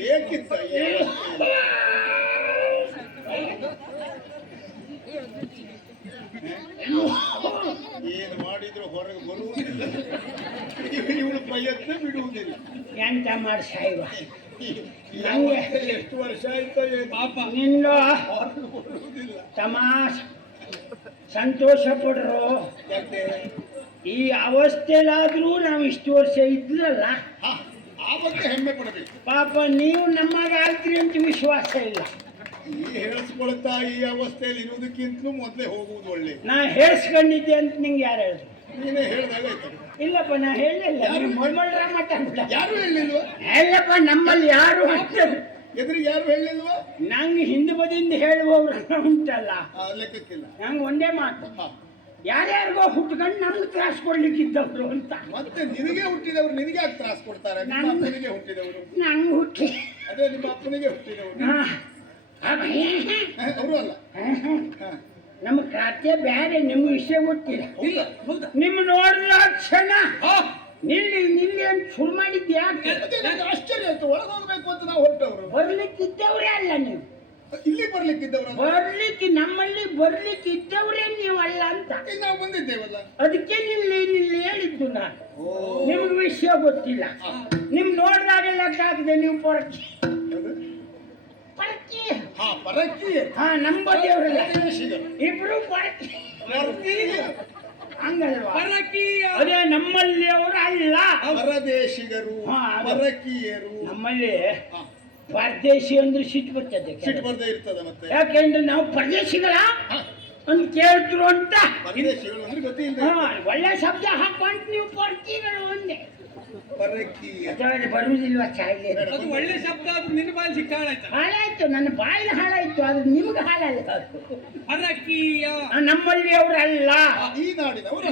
ಬೇಕಿತ್ತ ಏನು ಮಾಡಿದ್ರು ಹೊರಗೆ ಬರುವುದಿಲ್ಲ, ಇವಳು ಪ್ರಯತ್ನ ಬಿಡುವುದಿಲ್ಲ. ಎಂತ ಮಾಡಿ ಸಾಯುವ ನಂಗೆ ಎಷ್ಟು ವರ್ಷ ಆಯ್ತು ಪಾಪ ನಿನ್ನ ಬರುವುದಿಲ್ಲ. ತಮಾಷ ಸಂತೋಷ ಪಡ್ರು. ಯಾಕೆ ಈ ಅವಸ್ಥೆಲಾದ್ರೂ ನಾವು ಇಷ್ಟು ವರ್ಷ ಇದ್ರಲ್ಲ, ಆ ಬಗ್ಗೆ ಹೆಮ್ಮೆ ಪಡಬೇಕು. ಪಾಪ ನೀವು ನಮ್ಮಾಗ ಆಗ್ತೀರಿ ಅಂತ ವಿಶ್ವಾಸ ಇಲ್ಲ. ಈ ಹೇಳಿಸ್ಕೊಳ್ತಾ ಈ ಅವಸ್ಥೆಯಲ್ಲಿ ಇರುವುದಕ್ಕಿಂತಲೂ ಮೊದಲೇ ಹೋಗುವುದು ಒಳ್ಳೆ. ನಾ ಹೇಳಿಸ್ಕೊಂಡಿದ್ದೆ ಅಂತ ನಿಂಗೆ ಯಾರು ಹೇಳಿದ್ರು? ನೀನೇ ಹೇಳಿದಾಗ ಆಯ್ತು. ಇಲ್ಲಪ್ಪ ನಾ ಹೇಳಿಲ್ಲ. ಮೊಳ್ಮಳ್ರ ಮಾತಾಡ್ಬಿಡ. ಯಾರು ಹೇಳಿಲ್ವಾ? ಹೇಳಪ್ಪ ನಮ್ಮಲ್ಲಿ ಯಾರು ಎದುರಿಗೆ ಯಾರು ಹೇಳಿಲ್ವಾ? ನಂಗೆ ಹಿಂದೆ ಬದಿಯಿಂದ ಹೇಳುವವ್ರು ಉಂಟಲ್ಲ, ಲೆಕ್ಕಕ್ಕಿಲ್ಲ. ನಂಗೆ ಒಂದೇ ಮಾತು, ಯಾರ್ಯಾರಿಗೋ ಹುಟ್ಕೊಂಡು ನಮ್ಗೆ ತ್ರಾಸ ಕೊಡ್ಲಿಕ್ಕಿದ್ದವ್ರು ಅಂತ. ಮತ್ತೆ ನಿನಗೆ ಹುಟ್ಟಿದವರು ನಿನಗೆ ಯಾಕೆ ತ್ರಾಸ ಕೊಡ್ತಾರೆ? ನಿಮ್ಮ ಅಪ್ಪನಿಗೆ ಹುಟ್ಟಿದವರು ನಂಗೆ ಹುಟ್ಟಿ ಅದೇ ನಿಮ್ಮ ಅಪ್ಪನಿಗೆ ಹುಟ್ಟಿದವರು ಅವರು ಅಲ್ಲ. ನಮ್ಮ ಖಾತೆ ಬೇರೆ, ನಿಮ್ಗೆ ವಿಷಯ ಗೊತ್ತಿಲ್ಲ. ನಿಮ್ಮ ನೋಡಿದ ಕ್ಷಣ ನಿಲ್ಲಿ ನಿಲ್ಲಿ ಅಂತ ಶುರು ಮಾಡಿದ್ದು ಯಾಕೆ? ಆಶ್ಚರ್ಯ ಆಯ್ತು. ಒಳಗೆ ಹೋಗ್ಬೇಕು ಅಂತ ನಾವು ಹೊರಟವರು. ಬರ್ಲಿಕ್ಕಿದ್ದವ್ರೇ ಅಲ್ಲ ನೀವು. ಇಲ್ಲಿ ಬರ್ಲಿಕ್ಕಿದ್ದವರು ಬರ್ಲಿಕ್ಕೆ ನಮ್ಮಲ್ಲಿ ಬರ್ಲಿಕ್ಕಿದ್ದವ್ರೇ ನೀವು ಅಲ್ಲ ಅಂತ ನಾವು ಬಂದಿದ್ದೇವಲ್ಲ. ಅದಕ್ಕೆ ನಿಲ್ಲಿ ನಿಲ್ಲಿ ಹೇಳಿದ್ದು ನಾನು. ನಿಮ್ಗೆ ವಿಷಯ ಗೊತ್ತಿಲ್ಲ. ನಿಮ್ ನೋಡಿದಾಗೆಲ್ಲ ಹಾಕಿದೆ ನೀವು ಪೊರಕಿ ಪರಕಿ. ಪರಕಿ ನಂಬದೇವ್ರಲ್ಲ ಇಬ್ರು ಪರಕಿ ಹಂಗಲ್ವಾ? ಅದೇ ನಮ್ಮಲ್ಲಿ ಅವರು ಅಲ್ಲ, ಪರದೇಶಿಗರು ಪರಕೀಯರು. ನಮ್ಮಲ್ಲಿ ಪರದೇಶಿ ಅಂದ್ರೆ ಸಿಟ್ಟು ಬರ್ತದೆ, ಸಿಟ್ಟು ಬರ್ದೇ ಇರ್ತದೆ. ಮತ್ತೆ ಯಾಕೆಂದ್ರೆ ನಾವು ಪರದೇಶಿಗಳ ಅಂತ ಕೇಳಿದ್ರು ಅಂತ. ಪರದೇಶಿಗಳು ಅಂದ್ರೆ ಗೊತ್ತಿಲ್ಲ. ಒಳ್ಳೆ ಶಬ್ದ ಹಾಕೊಂಡು ನೀವು ಪರಕಿಗಳು ಒಂದೇ ಪರಕೀಯ ಬರುವುದಿಲ್ವಾ? ಚಾಯ್ಲೆ ಒಳ್ಳೆ ಶಬ್ದ ನಿನ್ನ ಬಾಯಿ ಸಿಕ್ಕ ಹಾಳಾಯ್ತು, ನನ್ನ ಬಾಯಿನ ಹಾಳಾಯ್ತು, ಅದು ನಿಮ್ಗೆ ಹಾಳಲ್ಲ. ಪರಕೀಯ ನಮ್ಮಲ್ಲಿ ಅವರಲ್ಲ, ಈ ನಾಡಿನವರು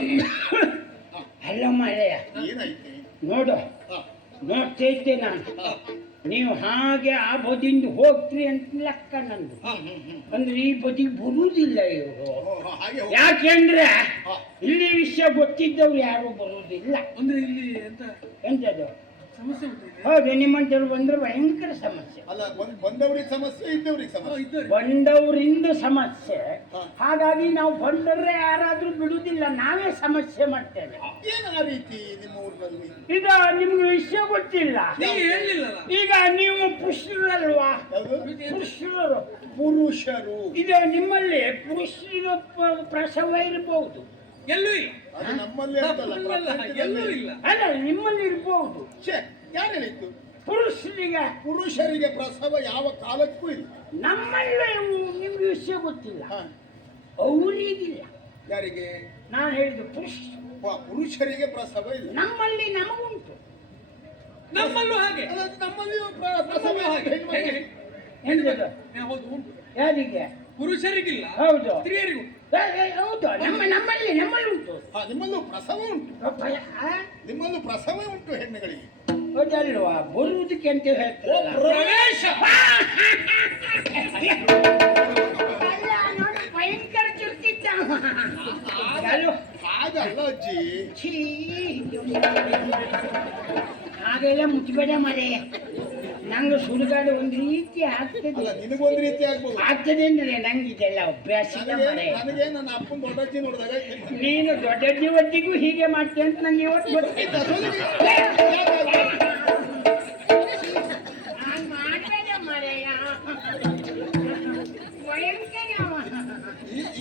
ಅಲ್ಲ ಮಳೆಯ. ಏನಾಯ್ತು ನೋಡು, ನೋಡ್ತೈತೆ ನಾನು. ನೀವು ಹಾಗೆ ಆ ಬದಿಯಿಂದ ಹೋಗ್ತೀರಿ ಅಂತ ಲೆಕ್ಕ ನಂದು. ಅಂದ್ರೆ ಈ ಬದಿಗೆ ಬರುವುದಿಲ್ಲ ಇವರು. ಯಾಕೆಂದ್ರೆ ಇಲ್ಲಿ ವಿಷಯ ಗೊತ್ತಿದ್ದವ್ರು ಯಾರು ಬರುವುದಿಲ್ಲ. ಅಂದ್ರೆ ಇಲ್ಲಿ ಎಂತದು ಸಮಸ್ಯೆ ಉಂಟು? ಹೌದು, ನಿಮ್ಮಂತವ್ರು ಬಂದ್ರೆ ಭಯಂಕರ ಸಮಸ್ಯೆ. ಅಲ್ಲ, ಬಂದವರಿಗೆ ಸಮಸ್ಯೆ, ಇದ್ದವ್ರಿಗೆ ಸಮಸ್ಯೆ. ಬಂದವರಿಂದ ಸಮಸ್ಯೆ. ಹಾಗಾಗಿ ನಾವು ಬಂದರೆ ಯಾರಾದ್ರೂ ಬಿಡುವುದಿಲ್ಲ, ನಾವೇ ಸಮಸ್ಯೆ ಮಾಡ್ತೇವೆ. ಏನು ಆ ರೀತಿ ನಿಮ್ಮ ಊರಿನಲ್ಲಿ? ಈಗ ನಿಮ್ಗೆ ವಿಷಯ ಗೊತ್ತಿಲ್ಲ. ಈಗ ನೀವು ಪುರುಷರಲ್ವಾ? ಪುರುಷರು ಪುರುಷರು ಇದು ನಿಮ್ಮಲ್ಲಿ ಪುರುಷರ ಪ್ರಸವ ಇರಬಹುದು. ಎಲ್ಲೂ ಇಲ್ಲ. ಅದು ನಮ್ಮಲ್ಲಿ ಅಂತಲ್ಲ, ಎಲ್ಲೂ ಇಲ್ಲ. ಅಲ್ಲ, ನಿಮ್ಮಲ್ಲಿ ಇರಬಹುದು. ಯಾರು ಹೇಳಿದ್ದು? ಪುರುಷರಿಗೆ ಪ್ರಸವ ಯಾವ ಕಾಲಕ್ಕೂ ಇಲ್ಲ. ನಮ್ಮಲ್ಲಿ ನಿಮ್ಗೆ ವಿಷಯ ಗೊತ್ತಿಲ್ಲ, ಅವರಿಗಿಲ್ಲ. ಯಾರಿಗೆ? ನಾನು ಹೇಳಿದ್ದು ಪುರುಷರಿಗೆ ಪ್ರಸವ ಇಲ್ಲ. ನಮ್ಮಲ್ಲಿ ನಮಗುಂಟು. ನಮ್ಮಲ್ಲೂ ಹಾಗೆ. ನಮ್ಮಲ್ಲಿ ಪ್ರಸವ ಹಾಗೆ. ಎಂತದು? ಹೌದು, ಉಂಟು. ಯಾರಿಗೆ? ಪುರುಷರಿಗಿಲ್ಲ, ಹೌದು, ಸ್ತ್ರೀಯರಿಗೂ. ಹೌದು, ನಮ್ಮಲ್ಲಿ ಉಂಟು. ನಿಮ್ಮಲ್ಲೂ ಪ್ರಸವ ಉಂಟು. ನಿಮ್ಮಲ್ಲೂ ಪ್ರಸವ ಉಂಟು ಹೆಣ್ಣುಗಳಿಗೆ. ಹೌದಲ್ವಾ? ಬರುವುದಕ್ಕೆ ಅಂತ ಹೇಳ್ತಾರಲ್ಲ, ಪ್ರವೇಶ. ಭಯಂಕರ ಚುರ್ತಿದ್ದ ಹಾಗಲ್ಲ ಅಜ್ಜಿ. ಹಾಗೆಲ್ಲ ಮುಚ್ಚಬೇಡ ಮರೆ. ನಂಗೆ ಸುಡುಗಾಡು ಒಂದು ರೀತಿ ಆಗ್ತದೆ. ನಿನಗೊಂದು ರೀತಿ ಆಗ್ತದೆ ಅಂದ್ರೆ ನಂಗೆ ಇದೆಲ್ಲ ಅಭ್ಯಾಸ ಇಲ್ಲ ಮರೆ. ನನಗೆ ನನ್ನ ಅಪ್ಪನ ದೊಡ್ಡಜ್ಜಿ ನೋಡಿದಾಗ ನೀನು ದೊಡ್ಡಜ್ಜಿ ಒಟ್ಟಿಗೂ ಹೀಗೆ ಮಾಡ್ತೀಯ ಅಂತ ನಂಗೆ ಇವತ್ತು ಗೊತ್ತಿತ್ತು.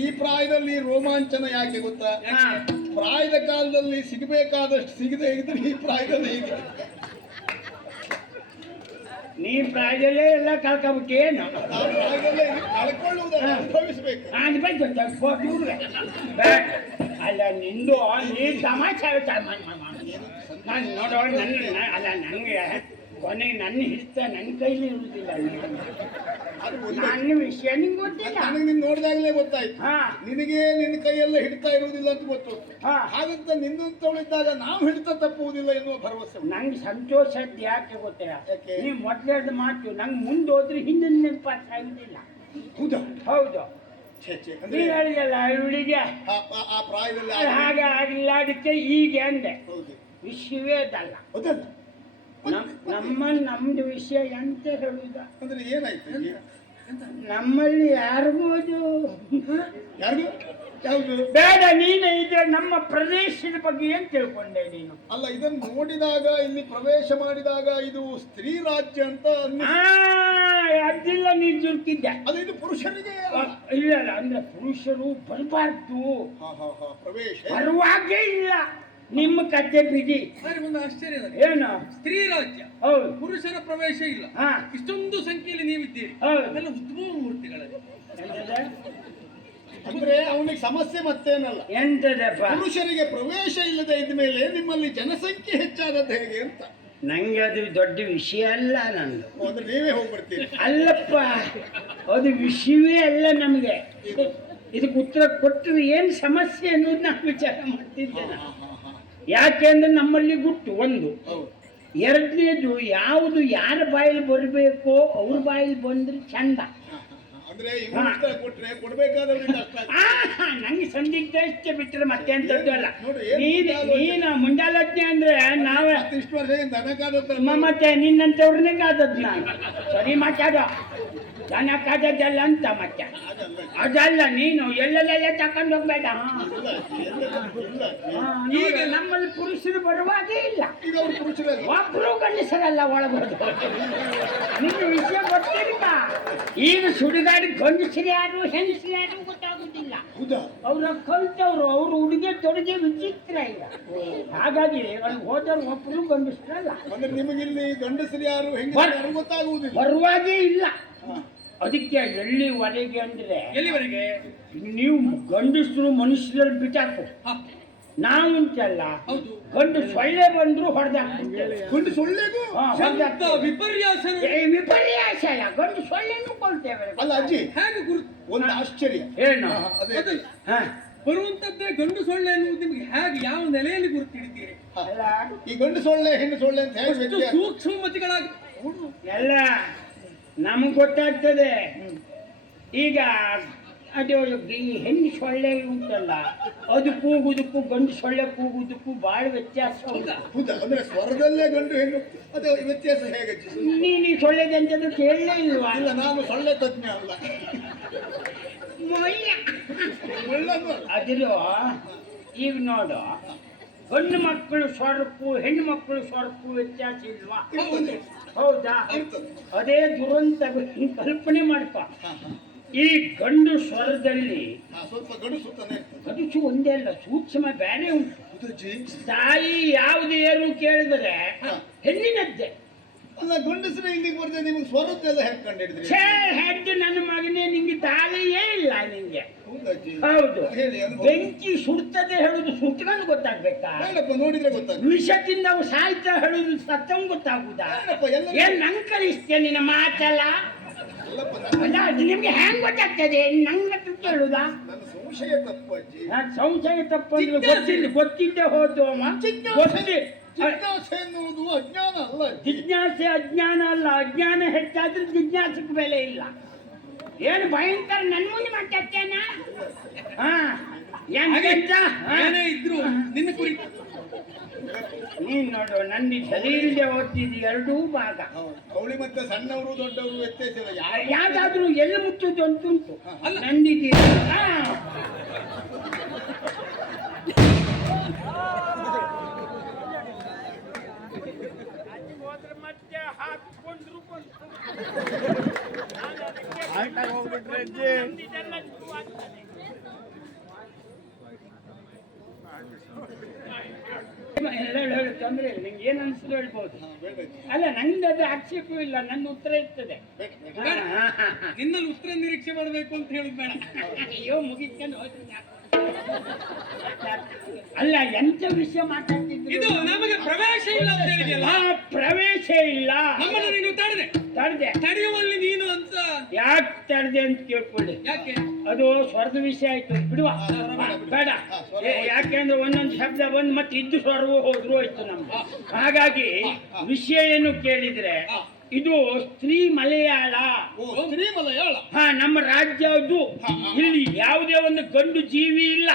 ಈ ಪ್ರಾಯದಲ್ಲಿ ರೋಮಾಂಚನ ಯಾಕೆ ಗೊತ್ತಾ? ಪ್ರಾಯದ ಕಾಲದಲ್ಲಿ ಸಿಗಬೇಕಾದಷ್ಟು ಸಿಗದೆ ಇದ್ರೆ ಈ ಪ್ರಾಯದಲ್ಲಿ ಹೀಗೆ. ನೀ ಪ್ರಾಯದಲ್ಲೇ ಎಲ್ಲ ಕಳ್ಕೊಬಿಟ್ಟೇನು? ಕಳ್ಕೊಳ್ಳುವುದನ್ನು ಅನುಭವಿಸ್ಬೇಕು. ಅಲ್ಲ, ನಿಂದು ನೀ ತಮಾಷೆ ನಾನು ನೋಡೋ ನನ್ನ ಅಲ್ಲ, ನನಗೆ ಕೊನೆಗೆ ನನ್ನ ಹಿಡಿತ ನನ್ನ ಕೈಲಿ ಇರುವುದಿಲ್ಲ. ನನ್ನ ವಿಷಯ ನಿಂಗೆ ಗೊತ್ತಿಲ್ಲ. ನನಗೆ ನಿನ್ ನೋಡಿದಾಗಲೇ ಗೊತ್ತಾಯ್ತು. ನಿನಗೆ ನಿನ್ನ ಕೈಯೆಲ್ಲ ಹಿಡ್ತಾ ಇರುವುದಿಲ್ಲ ಅಂತ ಗೊತ್ತು. ಹಾಗಂತ ನಿನ್ನಂತವಳಿದ್ದಾಗ ನಾವು ಹಿಡಿತ ತಪ್ಪುವುದಿಲ್ಲ ಎನ್ನುವ ಭರವಸೆ. ನಂಗೆ ಸಂತೋಷದ್ದು ಯಾಕೆ ಗೊತ್ತಿಲ್ಲ? ನೀವು ಮೊದಲೇದು ಮಾತು ನಂಗೆ ಮುಂದೆ ಹೋದ್ರೆ ಹಿಂದೆ ನೆನಪಾತ್ ಆಗುದಿಲ್ಲ. ಹೌದು, ನೀನು ಹೇಳಿದಲ್ಲ ಇವಳಿಗೆ ಆ ಪ್ರಾಯದಲ್ಲಿ ಹಾಗೆ ಆಗಿಲ್ಲ, ಅದಕ್ಕೆ ಹೀಗೆ ಅಂದೆ. ವಿಷಯವೇ ಅದಲ್ಲ. ನಮ್ದು ವಿಷಯ ಎಂತ ಹೇಳುದ ಅಂದ್ರೆ ಏನಾಯ್ತು ಇಲ್ಲಿ? ನಮ್ಮಲ್ಲಿ ಯಾರಿಗೂ ಯಾರಿಗೂ ಯಾವುದು ಬೇಡ. ನೀನು ಇದು ನಮ್ಮ ಪ್ರದೇಶದ ಬಗ್ಗೆ ಏನ್ ತಿಳ್ಕೊಂಡೆ ನೀನು? ಅಲ್ಲ, ಇದನ್ನು ನೋಡಿದಾಗ ಇಲ್ಲಿ ಪ್ರವೇಶ ಮಾಡಿದಾಗ ಇದು ಸ್ತ್ರೀ ರಾಜ್ಯ ಅಂತ ಅದಿಲ್ಲ ನೀನು ಜುರ್ತಿದ್ದೆ. ಅದು ಇದು ಪುರುಷನಿಗೆ ಇಲ್ಲ ಅಂದ್ರೆ ಪುರುಷರು ಬರಬಾರ್ದು, ಪ್ರವೇಶ ಬರುವಾಗೇ ಇಲ್ಲ. ನಿಮ್ಮ ಕತೆ ಬಿಡಿ. ಒಂದು ಆಶ್ಚರ್ಯ ನನಗೆ. ಏನು? ಸ್ತ್ರೀ ರಾಜ್ಯ, ಹೌದು, ಪುರುಷರ ಪ್ರವೇಶ ಇಲ್ಲ. ಹಾ, ಇಷ್ಟೊಂದು ಸಂಖ್ಯೆಯಲ್ಲಿ ನೀವಿದ್ದೀರಿ. ಹೌದು. ಅದೆಲ್ಲ ಉದ್ಭವ ಮೂರ್ತಿಗಳಲ್ಲಿ. ಅಂದ್ರೆ ಅವನಿಗೆ ಸಮಸ್ಯೆ ಮತ್ತೇನಲ್ಲ, ಎಂತದಪ್ಪ? ಪುರುಷರಿಗೆ ಪ್ರವೇಶ ಇಲ್ಲದೆ ಇದ್ದ ಮೇಲೆ ನಿಮ್ಮಲ್ಲಿ ಜನಸಂಖ್ಯೆ ಹೆಚ್ಚಾದದ್ದು ಹೇಗೆ ಅಂತ. ನಂಗೆ ಅದು ದೊಡ್ಡ ವಿಷಯ ಅಲ್ಲ. ನಂದು ಅಂದ್ರೆ ನೀವೇ ಹೋಗ್ಬಿಡ್ತೀರಿ. ಅಲ್ಲಪ್ಪ, ಅದು ವಿಷಯವೇ ಅಲ್ಲ ನಮಗೆ. ಇದಕ್ಕೆ ಉತ್ತರ ಕೊಟ್ಟರೆ ಏನು ಸಮಸ್ಯೆ ಅನ್ನೋದು ನಾನು ವಿಚಾರ ಮಾಡ್ತಿದ್ದೇನೆ. ಯಾಕೆಂದ್ರೆ ನಮ್ಮಲ್ಲಿ ಗುಟ್ಟು ಒಂದು, ಹೌದು. ಎರಡನೇದು ಯಾವುದು ಯಾರ ಬಾಯಲ್ಲಿ ಬರಬೇಕೋ ಅವ್ರ ಬಾಯಲ್ಲಿ ಬಂದ್ರೆ ಚಂದ. ಅಂದ್ರೆ ಇವ್ರು ಉತ್ತರ ಕೊಟ್ರೆ ಕೊಡ್ಬೇಕಾದವ್ರಿಗೆ ಕಷ್ಟ ಆಗ್ತದೆ. ನಂಗೆ ಸಂದಿಗ್ಧ ಇಷ್ಟೇ ಬಿಟ್ಟರೆ ಮತ್ತೆ ಅಂತದ್ದು ಅಲ್ಲ. ನೋಡಿ, ನೀನು ಮುಂಡಾಲಜ್ಞೆ ಅಂದ್ರೆ ನಾವೇ ಇಷ್ಟು ವರ್ಷ ದನಕಾದದ್ದು ಮತ್ತೆ ನಿನ್ನಂತವ್ರನ್ನೇ ಕಾದದ್ದು ನಾನು. ಸರಿ ಮಾತಾಡೋ, ದನ ಕಾದದ್ದಲ್ಲ ಅಂತ ಮತ್ತೆ ಅದಲ್ಲ. ನೀನು ಎಲ್ಲೆಲ್ಲ ತಕೊಂಡು ಹೋಗ್ಬೇಡ. ಈಗ ನಮ್ಮಲ್ಲಿ ಪುರುಷರು ಬರುವಾಗೇ ಇಲ್ಲ. ಈಗ ಅವ್ರು ಪುರುಷರಲ್ಲ, ಒಬ್ರು ಗಂಡಸರಲ್ಲ ಒಳಗೋದು. ನಿನ್ನ ವಿಷಯ ಗೊತ್ತಿಲ್ಲ. ಈಗ ಸುಡುಗಾಡಿ ಗಂಡಸರು ಯಾರು ಹೆಂಗಸರು ಯಾರು ಗೊತ್ತಾಗುದಿಲ್ಲ. ಹೌದಾ? ಅವ್ರ ಕಲ್ತವ್ರು, ಅವ್ರ ಉಡುಗೆ ತೊಡುಗೆ ವಿಚಿತ್ರ ಈಗ. ಹಾಗಾಗಿ ಅಲ್ಲಿ ಹೋದವ್ರು ಒಬ್ರು ಗಂಡಸರಲ್ಲ. ಅಂದ್ರೆ ನಿಮಗಿಲ್ಲಿ ಗಂಡಸರು ಯಾರು ಹೆಂಗಸರು ಯಾರು ಗೊತ್ತಾಗುವುದಿಲ್ಲ, ಬರುವಾಗೇ ಇಲ್ಲ. ಅದಕ್ಕೆ ಎಲ್ಲಿವರೆಗೆ ಅಂದ್ರೆ, ಎಲ್ಲಿವರೆಗೆ? ನೀವು ಗಂಡಸರು ಮನುಷ್ಯರಲ್ಲಿ ಬಿಟ್ಟಾಕು. ನಾವು ಉಂಟಲ್ಲ, ಹೌದು. ಗಂಡು ಸೊಳ್ಳೆ ಬಂದ್ರು ಹೊಡೆದಾಕ್ಬಿಡ್ತೇವೆ. ಗಂಡು ಸೊಳ್ಳೆಗೂ ಶಬ್ದ ವಿಪರ್ಯಾಸ. ವಿಪರ್ಯಾಸ ಅಲ್ಲ, ಗಂಡು ಸೊಳ್ಳೆನೂ ಕೊಳ್ತೇವೆ. ಅಲ್ಲ ಅಜ್ಜಿ, ಹೇಗೆ ಗುರು? ಒಂದು ಆಶ್ಚರ್ಯ. ಏನು? ಅದೇ ಅದು ಹ, ಬರುವಂತದ್ದೇ ಗಂಡು ಸೊಳ್ಳೆ ಎನ್ನುವುದು ನಿಮಗೆ ಹೇಗೆ, ಯಾವ ನೆಲೆಯಲ್ಲಿ ಗುರುತಿಡಿದ್ದೀರಿ? ಅಲ್ಲ, ಈ ಗಂಡು ಸೊಳ್ಳೆ ಹೆಣ್ಣು ಸೊಳ್ಳೆ ಅಂತ ಹೇಳಿ ಅಷ್ಟು ವ್ಯತ್ಯಾಸ. ಸೂಕ್ಷ್ಮಮತಿಗಳಾಗಿ. ಎಲ್ಲ ನಮಗೆ ಗೊತ್ತಾಗ್ತದೆ. ಈಗ ಅದು ಈ ಹೆಣ್ಣು ಸೊಳ್ಳೆ ಉಂಟಲ್ಲ, ಅದು ಕೂಗುದಕ್ಕೂ ಗಂಡು ಸೊಳ್ಳೆ ಕೂಗುದಕ್ಕೂ ಭಾಳ ವ್ಯತ್ಯಾಸ ಉಂಟು. ಹೌದಾ? ಅಂದ್ರೆ ಸ್ವರದಲ್ಲೇ ಗಂಡು ಹೆಣ್ಣು ಅದು ವ್ಯತ್ಯಾಸ ಹೇಗೆ ಅಜ್ಜಿ? ನೀನು ಈ ಸೊಳ್ಳೆದಂತದ್ದು ಕೇಳಲೇ ಇಲ್ವಾ? ಇಲ್ಲ, ನಾನು ಸೊಳ್ಳೆ ತಜ್ಞ ಅಲ್ಲ. ಮೊಯ್ಯ. ಒಳ್ಳೆದು. ಅದಿರೋ ಈಗ ನೋಡು, ಗಂಡು ಮಕ್ಕಳು ಸ್ವರಕ್ಕೂ ಹೆಣ್ಣು ಮಕ್ಕಳು ಸ್ವರಕ್ಕೂ ವ್ಯತ್ಯಾಸ ಇಲ್ವಾ? ಇರ್ತದೆ. ಹೌದಾ? ಇರ್ತದೆ. ಅದೇ ದುರಂತ ಕಲ್ಪನೆ ಮಾಡ್ಕೊ. ಈ ಗಂಡು ಸ್ವರದಲ್ಲಿ ಸ್ವಲ್ಪ ಗಡುಸುತ್ತಾನೆ ಇರ್ತದೆ. ಗಡುಸು ಒಂದೇ ಅಲ್ಲ, ಸೂಕ್ಷ್ಮ ಬೇರೆ ಉಂಟು. ಹೌದಜ್ಜಿ? ತಾಯಿ ಯಾವುದು ಏನು ಕೇಳಿದರೆ ಹೆಣ್ಣಿನದ್ದೇ. ಅಲ್ಲ, ಗಂಡಸರು ಇಲ್ಲಿಗೆ ಬರ್ತದೆ, ನಿಮ್ಗೆ ಸ್ವರದ್ದೆಲ್ಲ ಹೇಗೆ ಕಂಡು ಹಿಡಿದ್ರಿ? ಹೆಡ್ಡು ನನ್ನ ಮಗನೇ, ನಿಂಗೆ ತಾಳಿಯೇ ಇಲ್ಲ ನಿಂಗೆ. ಹೌದಜ್ಜಿ? ಹೌದು. ಹೇಳಿ ಅನುಭವ. ಬೆಂಕಿ ಸುಡ್ತದೆ ಹೇಳುದು ಸುಟ್ಕೊಂಡು ಗೊತ್ತಾಗ್ಬೇಕಾ? ಬೇಡಪ್ಪ, ನೋಡಿದ್ರೆ ಗೊತ್ತಾಗ್ತದೆ. ವಿಷದಿಂದ ಅವು ಸಾಯ್ತಾ ಹೇಳುದು ಸತ್ತಂಗ್ ಗೊತ್ತಾಗುದಾ? ಬೇಡಪ್ಪ, ಎಲ್ಲ ಏನ್ ನಂಗೆ ಕಲಿಸ್ತೇ ನಿನ್ನ ಮಾತಲ್ಲ? ಅಲ್ಲಪ್ಪ, ಅಲ್ಲ, ಅದು ನಿಮ್ಗೆ ಹೆಂಗ್ ಗೊತ್ತಾಗ್ತದೆ? ನಂಗೆ ಕೇಳುದಾ? ನನ್ನ ಸಂಶಯ ತಪ್ಪು ಅಜ್ಜಿ. ಸಂಶಯ ತಪ್ಪಂದ್ರೆ ಗೊತ್ತಿದ್ದೆ ಹೋದು ಅಮ್ಮ. ಜಿಜ್ಞಾಸೆ ಎನ್ನುವುದು ಅಜ್ಞಾನ ಅಲ್ಲ ಅಜ್ಜಿ. ಜಿಜ್ಞಾಸೆ ಅಜ್ಞಾನ ಅಲ್ಲ. ಅಜ್ಞಾನ ಹೆಚ್ಚಾದ್ರೆ ಜಿಜ್ಞಾಸಕ್ಕೆ ಬೆಲೆ ಇಲ್ಲ. ಏನು ಭಯಂಕರ ನನ್ ಮುಂದೆ ಮಾತಾಡ್ತೇನ? ಏನೇ ಇದ್ರು ನಿನ್ನ ಕುರಿತು ನೀನ್ ನೋಡು, ನನ್ನ ಸರಿ ಇಲ್ಲದೆ ಓದ್ತಿದ್ದಿ ಎರಡೂ ಭಾಗ. ಅವಳಿ ಮತ್ತೆ ಸಣ್ಣವರು ದೊಡ್ಡವರು ವ್ಯತ್ಯಾಸ ಇಲ್ಲ. ಯಾವ್ದಾದ್ರೂ ಎಲ್ಲಿ ಮುಟ್ಟುದು ಅಂತುಂಟು. ಅಲ್ಲ. ನಂದಿದ್ದೀರಿ. ಮತ್ತೆ ಹಾಕಿಕೊಂಡ್ರು ತೊಂದ್ರೆ ಇಲ್ಲ. ನಿಂಗೆ ಏನ್ ಅನ್ಸಿದ್ರು ಹೇಳ್ಬೋದು. ಅಲ್ಲ, ನಂದು ಅದು ಆಕ್ಷೇಪ ಇಲ್ಲ, ನನ್ನ ಉತ್ತರ ಇರ್ತದೆ. ಬೇಡ. ನಿನ್ನಲ್ಲಿ ಉತ್ತರ ನಿರೀಕ್ಷೆ ಮಾಡಬೇಕು ಅಂತ ಹೇಳುದು ಬೇಡ. ಅಯ್ಯೋ, ಮುಗಿಸ್ಕೊಂಡು ಹೋದ್ರೆ ಅಲ್ಲ, ಎಂತ ವಿಷಯ ಮಾತಾಡ್ತಿದ್ರು. ಇದು ನಮಗೆ ಪ್ರವೇಶ ಇಲ್ಲ ಅಂತ ಹೇಳಿದೆಯಲ್ಲ. ಪ್ರವೇಶ ಇಲ್ಲ. ನಮ್ಮನ್ನು ನೀನು ತಡೆದೆ. ತಡೆಯುವಲ್ಲಿ ನೀನು ಅಂತ ಯಾಕೆ ತಡೆದೆ ಅಂತ ಕೇಳ್ಕೊಳ್ಳಿ. ಯಾಕೆ? ಅದು ಸ್ವರದ ವಿಷಯ ಆಯ್ತು, ಬಿಡುವ. ಬೇಡ. ಯಾಕೆಂದ್ರೆ ಒಂದೊಂದು ಶಬ್ದ ಬಂದು ಮತ್ತೆ ಇದ್ದು ಸ್ವರವೂ ಹೋದ್ರು ಆಯ್ತು ನಮ್ಗೆ. ಹಾಗಾಗಿ ವಿಷಯ ಏನು ಕೇಳಿದ್ರೆ, ಇದು ಸ್ತ್ರೀ ಮಲಯಾಳ. ಓ ಸ್ತ್ರೀ ಮಲಯಾಳ. ಹಾ, ನಮ್ಮ ರಾಜ್ಯ ಅದು. ಇಲ್ಲಿ ಯಾವುದೇ ಒಂದು ಗಂಡು ಜೀವಿ ಇಲ್ಲ.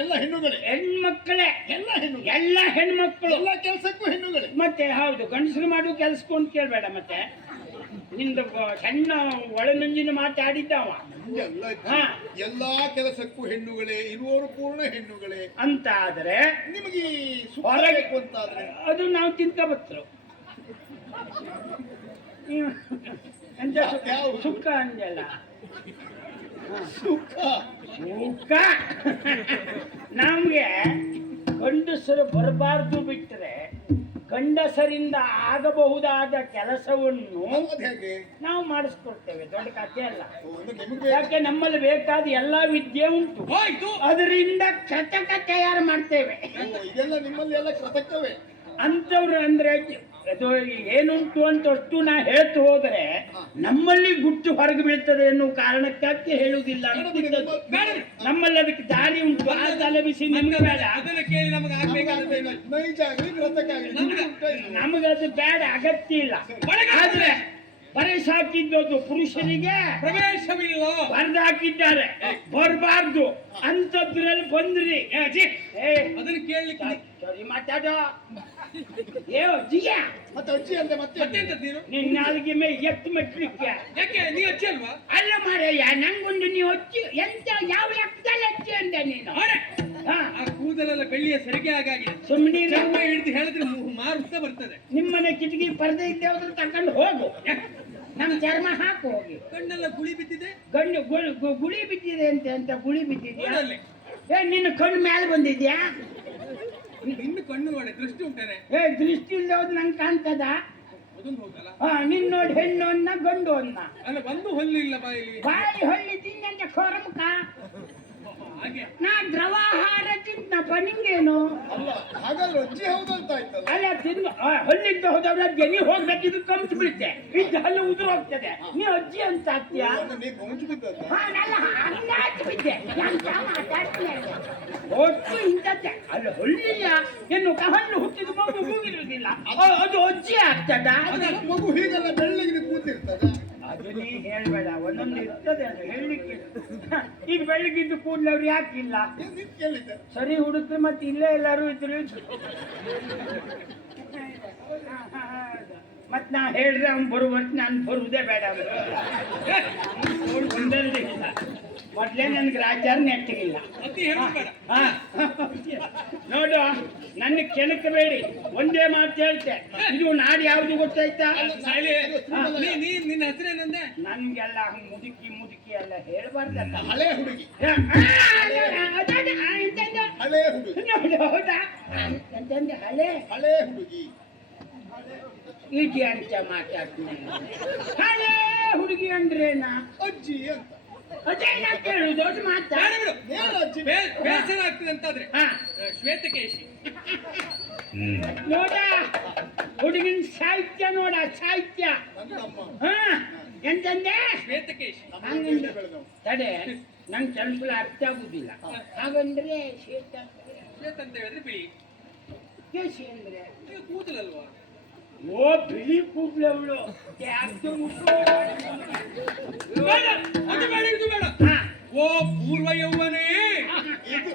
ಎಲ್ಲ ಹೆಣ್ಣುಗಳೇ, ಹೆಣ್ಮಕ್ಕಳೇ, ಎಲ್ಲ ಹೆಣ್ಣು, ಎಲ್ಲ ಹೆಣ್ಮಕ್ಳು. ಎಲ್ಲ ಕೆಲಸಕ್ಕೂ ಹೆಣ್ಣುಗಳೇ. ಮತ್ತೆ ಹೌದು, ಗಂಡಸರು ಮಾಡುವ ಕೆಲ್ಸಕ್ಕೂ ಅಂತ ಕೇಳ್ಬೇಡ. ಮತ್ತೆ ನಿಂದು ಸಣ್ಣ ಒಳನಂಜಿನ ಮಾತಾಡಿದ್ದವ. ಎಲ್ಲ ಹಾ, ಎಲ್ಲಾ ಕೆಲಸಕ್ಕೂ ಹೆಣ್ಣುಗಳೇ, ಇರುವವರು ಪೂರ್ಣ ಹೆಣ್ಣುಗಳೇ ಅಂತ ಆದ್ರೆ ನಿಮಗೆ ಸುಖ ಹೊರಗೆ ಬೇಕು ಅಂತಾದ್ರೆ ಅದು ನಾವು ತಿನ್ಕಬತ್ತರು. ಎಂತ ಸುಖ ಅಂದಲ್ಲ. ಸುಖ ಸುಖ ನಮ್ಗೆ ಗಂಡಸರು ಬರಬಾರ್ದು ಬಿಟ್ರೆ ಗಂಡಸರಿಂದ ಆಗಬಹುದಾದ ಕೆಲಸವನ್ನು ಅದು ಹೇಗೆ? ನಾವು ಮಾಡಿಸ್ಕೊಡ್ತೇವೆ. ದೊಡ್ಡ ಕಥೆ ಅಲ್ಲ. ನಿಮಗೆ ಯಾಕೆ ನಮ್ಮಲ್ಲಿ ಬೇಕಾದ ಎಲ್ಲಾ ವಿದ್ಯೆ ಉಂಟು. ಅದರಿಂದ ಕೃತಕ ತಯಾರು ಮಾಡ್ತೇವೆ. ಇದೆಲ್ಲ ನಿಮ್ಮಲ್ಲಿ ಎಲ್ಲ ಕೃತಜ್ಞವೇ. ಅಂತವ್ರು ಅಂದ್ರೆ ಅದು ಏನುಂಟು ಅಂತ ಅಷ್ಟು ನಾ ಹೇಳ್ತು ಹೋದ್ರೆ ನಮ್ಮಲ್ಲಿ ಗುಟ್ಟು ಹೊರಗೆ ಬೀಳ್ತದೆ ಎನ್ನುವ ಕಾರಣಕ್ಕಾಗಿ ಹೇಳುವುದಿಲ್ಲ. ನಮ್ಮಲ್ಲಿ ಅದಕ್ಕೆ ದಾರಿ ಉಂಟು. ಆ ತಲೆ ಬಿಸಿ ನಿಮ್ಗೆ ಬೇಡ. ಅದನ್ನ ಕೇಳಿ ನಮಗೆ ಆಗ್ಬೇಕಾದ್ರೆ ನೈಜ ಆಗಲಿ ಕೃತಕ ಆಗಲಿ ನಮಗದು ಬೇಡ, ಅಗತ್ಯ ಇಲ್ಲ. ಆದ್ರೆ ಬರೆಸ್ ಹಾಕಿದ್ದು ಪುರುಷರಿಗೆ ಪ್ರವೇಶವಿಲ್ಲ, ಬರೆದು ಹಾಕಿದ್ದಾರೆ. ಬರಬಾರ್ದು ಅಂತದ್ರಲ್ಲಿ ಬಂದ್ರಿ. ಅದನ್ನ ಕೇಳಲಿಕ್ಕೆ ಸರಿ ಮಾತಾಡೋ. ಏ ಅಜ್ಜಿಯ, ಮತ್ತೆ ಅಜ್ಜಿ ಅಂತ ಮತ್ತೆ ಮತ್ತೆಂತದ್ದು ನೀನು? ನಿನ್ನ ನಾಲ್ಗೆ ಮೇಲೆ ಎತ್ತು ಮೆಟ್ಲಿಕ್ಕೆ ಯಾಕೆ ನೀ ಅಚ್ಚಿ ಅಲ್ವಾ? ಅಲ್ಲ ಮಾರಯ್ಯ, ನಂಗೊಂದು ನೀವು ಹಚ್ಚಿ ಎಂತ ಯಾವ ಲೆಕ್ಕದಲ್ಲಿ ಹಚ್ಚಿ ಅಂದೆ ನೀನು. ಹಾ, ಆ ಕೂದಲೆಲ್ಲ ಬೆಳ್ಳಿಯ ಸರಿಗೆ ಆಗಾಗಿದೆ. ಸುಮ್ಮನೆ ಚರ್ಮ ಹಿಡಿದು ಹೇಳಿದ್ರೆ ಮಾರುತ್ತಾ ಬರ್ತದೆ. ನಿಮ್ಮನೆ ಕಿಟಕಿ ಪರದೆ ಇದ್ದೇವ್ರು ತಕೊಂಡು ಹೋಗು. ನಮ್ ಚರ್ಮ ಹಾಕು ಹೋಗಿ. ಕಣ್ಣೆಲ್ಲ ಗುಳಿ ಬಿದ್ದಿದೆ. ಗುಳಿ ಬಿದ್ದಿದೆ ಅಂತ ಗುಳಿ ಬಿದ್ದಿದ್ಯಾ? ನೋಡಲ್ಲಿ. ನಿನ್ನ ಕಣ್ಣು ಮೇಲೆ ಬಂದಿದ್ಯಾ? ಇನ್ನು ಕಣ್ಣು ನೋಡಿ ದೃಷ್ಟಿ ಉಂಟಾನೆ. ದೃಷ್ಟಿ ಇಲ್ಲದ ನಂಗೆ ಕಾಣ್ತದ. ಅದೊಂದು ಹೌದಲ್ಲ. ನಿನ್ ನೋಡಿ ಹೆಣ್ಣು ಅನ್ನ ಗಂಡು ಅನ್ನ. ಅಲ್ಲ, ಒಂದು ಹೊಲ್ಲಿಲ್ಲ ಬಾಯಿಲಿ. ಬಾಯಿ ಹೊಳ್ಳಿದ್ದೀನಿ ಅಂತ ಕೊರಮುಖ. ಹಾಗೆ ನಾ ದ್ರವಾಹಾರ ತಿಂತನಪ್ಪ, ನಿಂಗೇನು? ಅಲ್ಲ, ಹಾಗಾದ್ರೆ ಅಜ್ಜಿ ಹೌದಂತ ಆಯ್ತಲ್ಲ. ಅಲ್ಲ, ತಿಂದು ಹೊಲ್ಲಿದ್ದ ಹೋದವ್ರ ಜನಿ ಹೋಗ್ಬೇಕಿದ್ದು ಕಂತು ಬಿಡುತ್ತೆ, ಇದ್ದ ಹಲ್ಲು ಉದುರು ಹೋಗ್ತದೆ. ನೀ ಅಜ್ಜಿ ಅಂತ ಆಗ್ತೀಯಾ? ನೀವು ಗೌಂಚು ಬಿದ್ದದ್ದ? ಅಂದಾಜು ಬಿದ್ದೆ. ಎಂತ ಮಾತಾಡ್ತೀನಿ ಒಟ್ಟು ಇಂಥದ್ದೇ. ಅಲ್ಲ, ಹೊಳ್ಳಿಲ್ಲ ಎನ್ನು ಹಲ್ಲು ಹುಟ್ಟಿದ ಮಗು ಹೋಗಿರುವುದಿಲ್ಲ, ಅದು ಅಜ್ಜಿ ಆಗ್ತದ? ಮಗು ಹೀಗೆಲ್ಲ ಬೆಳ್ಳಗಿನ ಕೂತಿರ್ತದ? ಅದು ನೀ ಹೇಳ್ಬೇಡ, ಒಂದೊಂದು ಇರ್ತದೆ ಅದು ಹೇಳಲಿಕ್ಕೆ. ಈಗ ಬೆಳಗಿದ್ದು ಕೂಡಲೇ ಅವ್ರು ಯಾಕಿಲ್ಲ? ಕೇಳಿದ್ದೆ ಸರಿ ಹುಡುಕ್ರೆ ಮತ್ತೆ ಇಲ್ಲೇ ಎಲ್ಲರೂ ಇದ್ರು. ಮತ್ ನಾ ಹೇಳ್ರೆ ಅವ್ನು ಬರುವಷ್ಟು ನಾನು ಬರುವುದೇ ಬೇಡ. ಒಂದೊಂದೇ ಇಲ್ಲ, ಮೊದ್ಲೇ ನನ್ಗೆ ರಾಜ್ಯಾರ ನೆಟ್ಟಿಗಿಲ್ಲ. ಅತಿ ಹೇಳಬೇಡ. ನೋಡು, ನನ್ನ ಕೆಣಕಬೇಡಿ, ಒಂದೇ ಮಾತು ಹೇಳ್ತೆ. ಇದು ನಾಡು ಯಾವ್ದು ಗೊತ್ತಾಯ್ತಾ? ನಿನ್ನ ಹೆಸರೇನಂದೆ? ನನ್ಗೆಲ್ಲ ಮುದುಕಿ ಮುದುಕಿ ಎಲ್ಲ ಹೇಳ್ಬಾರ್ದಲ್ಲ. ಹಳೆ ಹುಡುಗಿ, ಹಳೆ ಹುಡುಗಿ, ನೋಡು, ಹೌದಾ? ಅಂತಂದ್ರೆ ಹಳೆ ಹಳೆ ಹುಡುಗಿ ಈಜಿ ಅಂತ ಮಾತಾಡ್ತೀನಿ. ಹಳೆ ಹುಡುಗಿ ಅಂದ್ರೇನಾ? ಅಜ್ಜಿ ಅಂತ. ಅದೇನ ಕೇಳು, ದೊಡ್ಡ ಮಾತಾ? ಏನು ಅಜ್ಜಿ? ಬೇಸರ ಆಗ್ತದೆ ಅಂತಾದ್ರೆ ಹಾ, ಶ್ವೇತಕೇಶಿ. ನೋಡ ಹುಡುಗಿನ ಸಾಹಿತ್ಯ ನೋಡ, ಸಾಹಿತ್ಯ. ನನ್ನಮ್ಮ ಹಾ, ಎಂತಂದೆ? ಶ್ವೇತಕೇಶಿ. ಹಂಗಂದ್ರೆ ತಡೆ, ನಂಗೆ ಸ್ವಲ್ಪ ಅರ್ಥ ಆಗುದಿಲ್ಲ. ಹಾಗಂದ್ರೆ ಶ್ವೇತ, ಶ್ವೇತ ಅಂತ ಹೇಳಿದ್ರೆ ಬಿಳಿ. ಕೇಶಿ ಅಂದ್ರೆ ನೀವು ಕೂದಲಲ್ವಾ? ಓ, ಬಿಳಿ ಕೂದಲು ಅವಳು. ಅದು ಬೇಡ, ಇದು ಬೇಡ. ಓ ಪೂರ್ವ ಯೌವನೇ, ಇದು